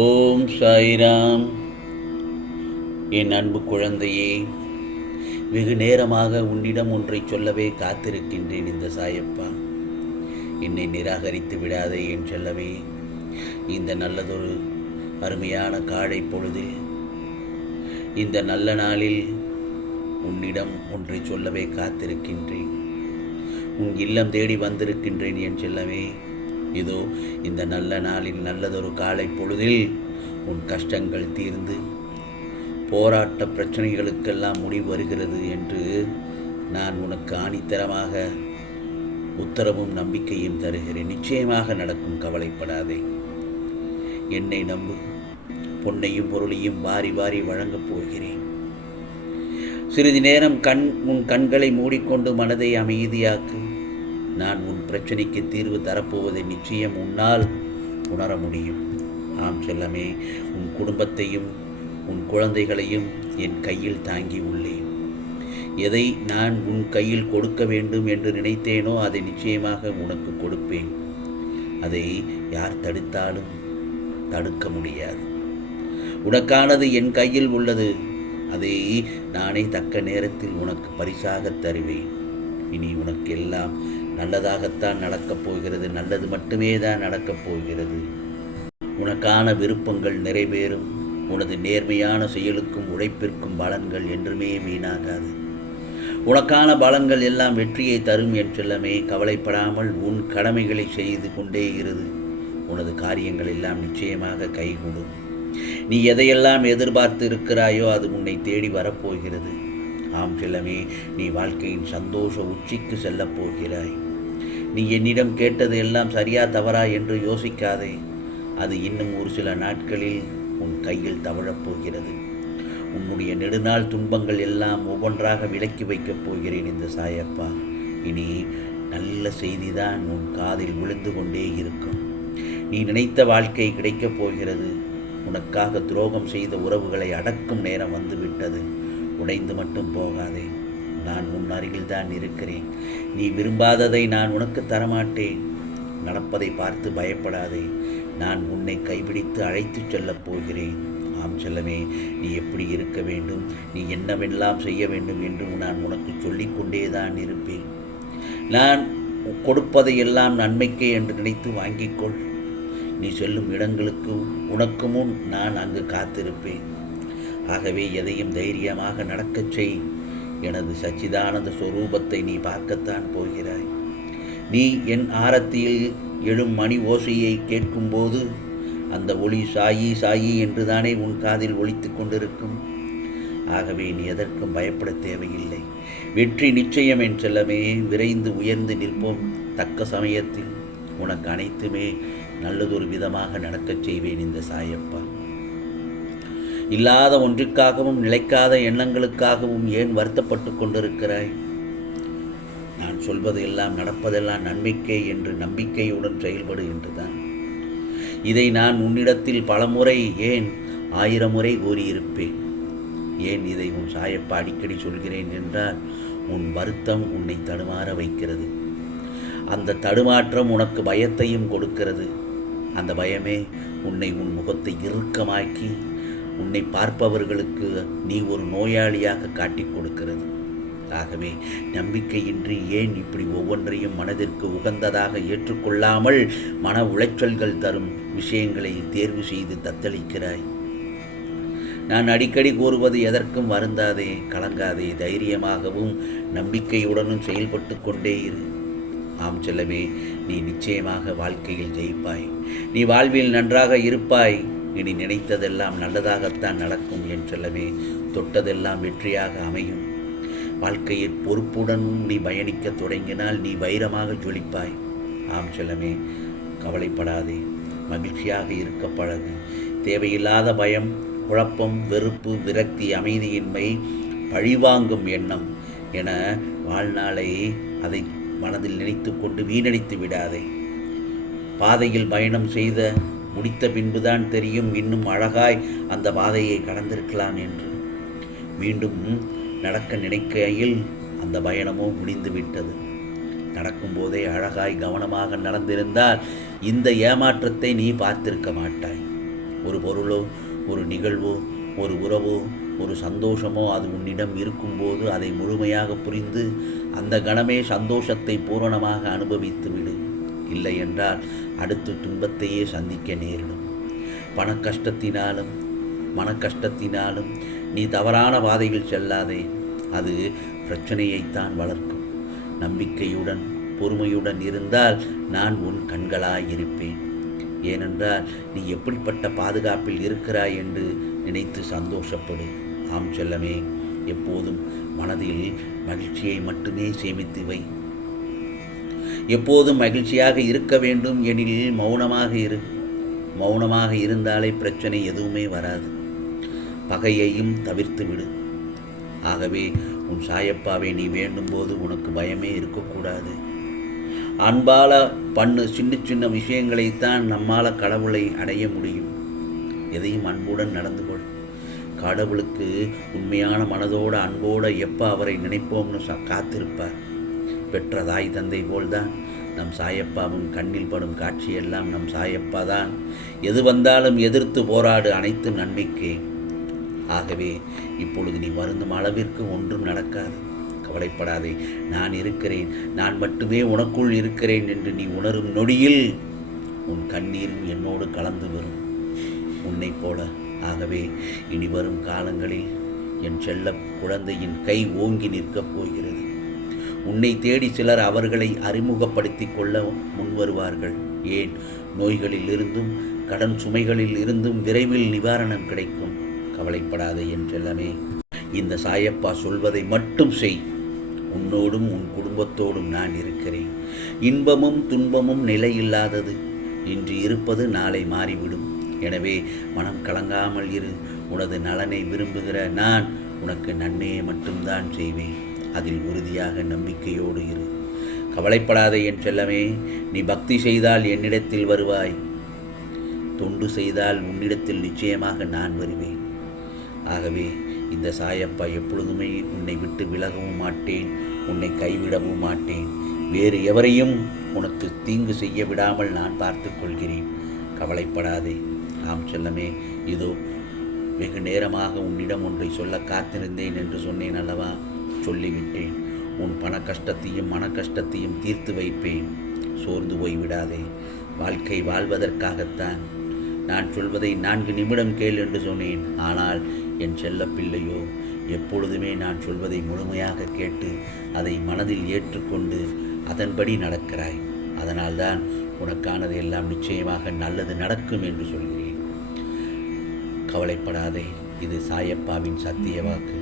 ஓம் சாய்ராம். என் அன்பு குழந்தையே வெகு நேரமாக உன்னிடம் ஒன்றை சொல்லவே காத்திருக்கின்றேன் இந்த சாயப்பா. என்னை நிராகரித்து விடாதே என் செல்லவே இந்த நல்லதொரு அருமையான காடை பொழுதில் இந்த நல்ல நாளில் உன்னிடம் ஒன்றை சொல்லவே காத்திருக்கின்றேன். உன் இல்லம் தேடி வந்திருக்கின்றேன் என் செல்லவே இதோ இந்த நல்ல நாளில் நல்லதொரு காலை பொழுதில் உன் கஷ்டங்கள் தீர்ந்து போராட்ட பிரச்சனைகளுக்கெல்லாம் முடிவு வருகிறது என்று நான் உனக்கு ஆணித்தரமாக உத்தரவும் நம்பிக்கையும் தருகிறேன். நிச்சயமாக நடக்கும் கவலைப்படாதே. என்னை நம்பு. பொன்னையும் பொருளையும் வாரி வாரி வழங்கப் போகிறேன். சிறிது நேரம் கண் உன் கண்களை மூடிக்கொண்டு மனதை அமைதியாக்கு. நான் உன் பிரச்சனைக்கு தீர்வு தரப்போவதை நிச்சயம் உன்னால் உணர முடியும். ஆம் செல்லமே உன் குடும்பத்தையும் உன் குழந்தைகளையும் என் கையில் தாங்கி உள்ளேன். எதை நான் உன் கையில் கொடுக்க வேண்டும் என்று நினைத்தேனோ அதை நிச்சயமாக உனக்கு கொடுப்பேன். அதை யார் தடுத்தாலும் தடுக்க முடியாது. உனக்கானது என் கையில் உள்ளது. அதை நானே தக்க நேரத்தில் உனக்கு பரிசாக தருவேன். இனி உனக்கு எல்லாம் நல்லதாகத்தான் நடக்கப் போகிறது நல்லது மட்டுமே தான் நடக்கப் போகிறது. உனக்கான விருப்பங்கள் நிறைவேறும் உனது நேர்மையான செயலுக்கும் உழைப்பிற்கும் பலன்கள் என்றுமே வீணாகாது. உனக்கான பலன்கள் எல்லாம் வெற்றியை தரும் என்றெல்லாமே கவலைப்படாமல் உன் கடமைகளை செய்து கொண்டே இரு. உனது காரியங்கள் எல்லாம் நிச்சயமாக கைகூடும். நீ எதையெல்லாம் எதிர்பார்த்து இருக்கிறாயோ அது உன்னை தேடி வரப்போகிறது. ஆம் செல்லமே நீ வாழ்க்கையின் சந்தோஷ உச்சிக்கு செல்லப் போகிறாய். நீ என்னிடம் கேட்டது எல்லாம் சரியா தவறா என்று யோசிக்காதே. அது இன்னும் ஒரு சில நாட்களில் உன் கையில் தவழப்போகிறது உன்னுடைய நெடுநாள் துன்பங்கள் எல்லாம் ஒவ்வொன்றாக விலக்கி வைக்கப் போகிறேன் இந்த சாயப்பா. இனி நல்ல செய்திதான் உன் காதில் விழுந்து கொண்டே இருக்கும். நீ நினைத்த வாழ்க்கை கிடைக்கப் போகிறது. உனக்காக துரோகம் செய்த உறவுகளை அடக்கும் நேரம் வந்துவிட்டது. உடைந்து மட்டும் போகாதே. நான் உன் அருகில்தான் இருக்கிறேன். நீ விரும்பாததை நான் உனக்கு தரமாட்டேன். நடப்பதை பார்த்து பயப்படாதே. நான் உன்னை கைபிடித்து அழைத்துச் செல்லப் போகிறேன். ஆம் செல்லமே நீ எப்படி இருக்க வேண்டும்? நீ என்னவெல்லாம் செய்ய வேண்டும் என்று நான் உனக்கு சொல்லிக்கொண்டே தான் இருப்பேன். நான் கொடுப்பதை எல்லாம் நன்மைக்கே என்று நினைத்து வாங்கிக்கொள் நீ செல்லும் இடங்களுக்கு உனக்கு முன் நான் அங்கு காத்திருப்பேன். ஆகவே எதையும் தைரியமாக நடக்கச் செய். எனது சச்சிதானந்த ஸ்வரூபத்தை நீ பார்க்கத்தான் போகிறாய். நீ என் ஆரத்தியில் எழும் மணி ஓசையை கேட்கும்போது அந்த ஒளி சாயி சாயி என்றுதானே உன் காதில் ஒழித்து கொண்டிருக்கும்? ஆகவே நீ எதற்கும் பயப்பட தேவையில்லை. வெற்றி நிச்சயம் என் செல்லமே விரைந்து உயர்ந்து நிற்போம் தக்க சமயத்தில். உனக்கு அனைத்துமே நல்லதொரு விதமாக நடக்கச் செய்வேன் இந்த சாயப்பா. இல்லாத ஒன்றுக்காகவும் நிலைக்காத எண்ணங்களுக்காகவும் ஏன் வருத்தப்பட்டு கொண்டிருக்கிறாய்? நான் சொல்வது எல்லாம் நடப்பதெல்லாம் நன்மைக்கே என்று நம்பிக்கையுடன் செயல்படு என்றுதான் இதை நான் உன்னிடத்தில் பலமுறை ஏன் ஆயிரம் முறை கூறியிருப்பேன். ஏன் இதை உன் சாயப்பா அடிக்கடி சொல்கிறேன் என்றால் உன் வருத்தம் உன்னை தடுமாற வைக்கிறது. அந்த தடுமாற்றம் உனக்கு பயத்தையும் கொடுக்கிறது. அந்த பயமே உன்னை உன் முகத்தை இறுக்கமாக்கி உன்னை பார்ப்பவர்களுக்கு நீ ஒரு நோயாளியாக காட்டிக் கொடுக்கிறது. ஆகவே நம்பிக்கையின்றி ஏன் இப்படி ஒவ்வொன்றையும் மனதிற்கு உகந்ததாக ஏற்றுக்கொள்ளாமல் மன உளைச்சல்கள் தரும் விஷயங்களை தேர்வு செய்து தத்தளிக்கிறாய்? நான் அடிக்கடி கூறுவது எதற்கும் வருந்தாதே கலங்காதே தைரியமாகவும் நம்பிக்கையுடனும் செயல்பட்டு கொண்டே இரு. ஆம் செல்லவே நீ நிச்சயமாக வாழ்க்கையில் ஜெயிப்பாய். நீ வாழ்வில் நன்றாக இருப்பாய். இனி நினைத்ததெல்லாம் நல்லதாகத்தான் நடக்கும் என் செல்லவே தொட்டதெல்லாம் வெற்றியாக அமையும். வாழ்க்கையில் பொறுப்புடன் நீ பயணிக்க தொடங்கினால் நீ வைரமாக ஜொலிப்பாய். ஆம் செல்லமே கவலைப்படாதே. மகிழ்ச்சியாக இருக்க பழகு. தேவையில்லாத பயம் குழப்பம் வெறுப்பு விரக்தி அமைதியின்மை பழிவாங்கும் எண்ணம் என வாழ்நாளை அதை மனதில் நினைத்து கொண்டு வீணடித்து விடாதே. பாதையில் பயணம் செய்த முடித்த பின்புதான் தெரியும் இன்னும் அழகாய் அந்த பாதையை கடந்திருக்கலாம் என்று. மீண்டும் நடக்க நினைக்கையில் அந்த பயணமோ முடிந்து விட்டது நடக்கும்போதே அழகாய் கவனமாக நடந்திருந்தால் இந்த ஏமாற்றத்தை நீ பார்த்திருக்க மாட்டாய். ஒரு பொருளோ ஒரு நிகழ்வோ ஒரு உறவோ ஒரு சந்தோஷமோ அது உன்னிடம் இருக்கும்போது அதை முழுமையாக புரிந்து அந்த கணமே சந்தோஷத்தை பூரணமாக அனுபவித்து விடு. இல்லை என்றால் அடுத்து துன்பத்தையே சந்திக்க நேரிடும். பண கஷ்டத்தினாலும் மன கஷ்டத்தினாலும் நீ தவறான பாதையில் செல்லாதே. அது பிரச்சனையைத்தான் வளர்க்கும். நம்பிக்கையுடன் பொறுமையுடன் இருந்தால் நான் உன் கண்களாய் இருப்பேன் ஏனென்றால் நீ எப்படிப்பட்ட பாதுகாப்பில் இருக்கிறாய் என்று நினைத்து சந்தோஷப்படு. ஆம் செல்லமே எப்போதும் மனதில் மகிழ்ச்சியை மட்டுமே சேமித்து வை. எப்போதும் மகிழ்ச்சியாக இருக்க வேண்டும் எனில் மௌனமாக இரு. மௌனமாக இருந்தாலே பிரச்சனை எதுவுமே வராது. பகையையும் தவிர்த்து விடு. ஆகவே உன் சாயப்பாவை நீ வேண்டும்போது உனக்கு பயமே இருக்கக்கூடாது. அன்பால பண்ணு சின்ன சின்ன விஷயங்களைத்தான் நம்மால் கடவுளை அடைய முடியும். எதையும் அன்புடன் நடந்து கொள். கடவுளுக்கு உண்மையான மனதோட அன்போடு எப்போ அவரை நினைப்போம்னு காத்திருப்பார். பெற்ற தாய் தந்தை போல்தான். நம் சாயப்பாவும் கண்ணில் படும் காட்சியெல்லாம் நம் சாயப்பா தான் எது வந்தாலும் எதிர்த்து போராடு அனைத்து நன்மைக்கே. ஆகவே இப்பொழுது நீ வருந்தும் அளவிற்கு ஒன்றும் நடக்காது. கவலைப்படாதே நான் இருக்கிறேன். நான் மட்டுமே உனக்குள் இருக்கிறேன் என்று நீ உணரும் நொடியில் உன் கண்ணீரும் என்னோடு கலந்து வரும். உன்னைப் போல. ஆகவே இனி வரும் காலங்களில் என் செல்ல குழந்தையின் கை ஓங்கி நிற்கப் போகிறது. உன்னை தேடி சிலர் அவர்களை அறிமுகப்படுத்திக் கொள்ள முன்வருவார்கள். ஏன்? நோய்களில் இருந்தும் கடன் சுமைகளில் இருந்தும் விரைவில் நிவாரணம் கிடைக்கும். கவலைப்படாதே என்றெல்லாமே. இந்த சாயப்பா சொல்வதை மட்டும் செய். உன்னோடும் உன் குடும்பத்தோடும் நான் இருக்கிறேன். இன்பமும் துன்பமும் நிலையில்லாதது. இன்று இருப்பது நாளை மாறிவிடும். எனவே மனம் கலங்காமல் இரு. உனது நலனை விரும்புகிற நான் உனக்கு நன்மையை மட்டும்தான் செய்வேன். அதில் உறுதியாக நம்பிக்கையோடு இரு. கவலைப்படாதே என் செல்லமே நீ பக்தி செய்தால் என்னிடத்தில் வருவாய். தொண்டு செய்தால் உன்னிடத்தில் நிச்சயமாக நான் வருவேன். ஆகவே இந்த சாயப்பா எப்பொழுதுமே உன்னை விட்டு விலகவும் மாட்டேன் உன்னை கைவிடவும் மாட்டேன். வேறு எவரையும் உனக்கு தீங்கு செய்ய விடாமல் நான் பார்த்து கொள்கிறேன். கவலைப்படாதே. ஆம் செல்லமே இதோ வெகு நேரமாக உன்னிடம் ஒன்றை சொல்ல காத்திருந்தேன் என்று சொன்னேன் அல்லவா? சொல்லிவிட்டேன். உன் பண கஷ்டத்தையும் மன கஷ்டத்தையும் தீர்த்து வைப்பேன். சோர்ந்து போய் விடாதே. வாழ்க்கை வாழ்வதற்காகத்தான். நான் சொல்வதை நான்கு நிமிடம் கேள் என்று சொன்னேன். ஆனால் என் செல்ல பிள்ளையோ எப்பொழுதுமே நான் சொல்வதை முழுமையாக கேட்டு அதை மனதில் ஏற்றுக்கொண்டு அதன்படி நடக்கிறாய். அதனால்தான் உனக்கானது எல்லாம் நிச்சயமாக நல்லது நடக்கும் என்று சொல்கிறேன். கவலைப்படாதே. இது சாயப்பாவின் சத்திய வாக்கு.